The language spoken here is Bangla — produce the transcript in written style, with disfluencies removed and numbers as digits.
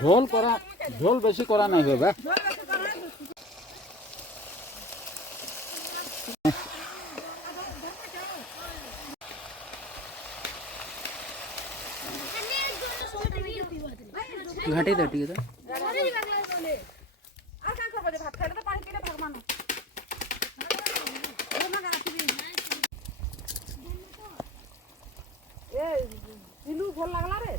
ঝোল করা ঝোল বেশি করা নাই হবে ঘাটি দে টিকে আর কান করব যে ভাত খাইলে তো পানি পিলে থাকবা না এ দিলু ভাল লাগলা রে